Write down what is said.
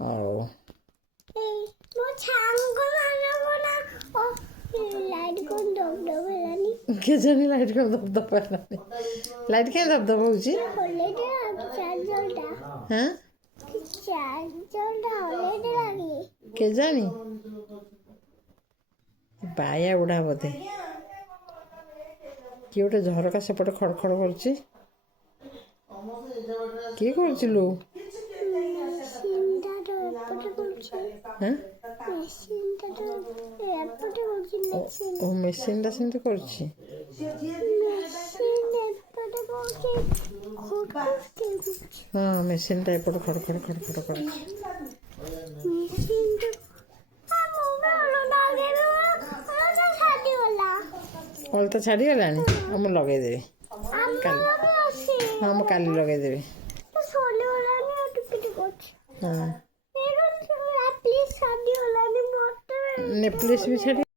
ଆଉ କେଜାଣି ଲାଇଟ୍ କ'ଣ ଧବଧବ ହେଲାନି। ଲାଇଟ୍ କାହିଁ ଧବଧବ ହେଉଛି? ହାଁ କେଜାଣି ବାୟା ବୁଢ଼ା ବୋଧେ। କିଏ ଗୋଟେ ଝରକା ସେପଟେ ଖଡ଼ ଖଡ଼ କରୁଛି। କିଏ କରୁଛି ଲୋ? ଓ ମେସିନ୍ଟା ସେମିତି କରୁଛି। ହଁ ମେସିନ୍ଟା ଏପଟେ ଖଡ଼ ଖଡ଼ ଖଡ଼ ଖଡ଼ କରୁଛି। ଅଳତା ଛାଡ଼ିଗଲାଣି। ହଁ ମୁଁ ଲଗେଇଦେବି କାଲି। ହଁ ମୁଁ କାଲି ଲଗେଇଦେବି। ହଁ ନେକଲେସ୍ ବି ଛାଡ଼ି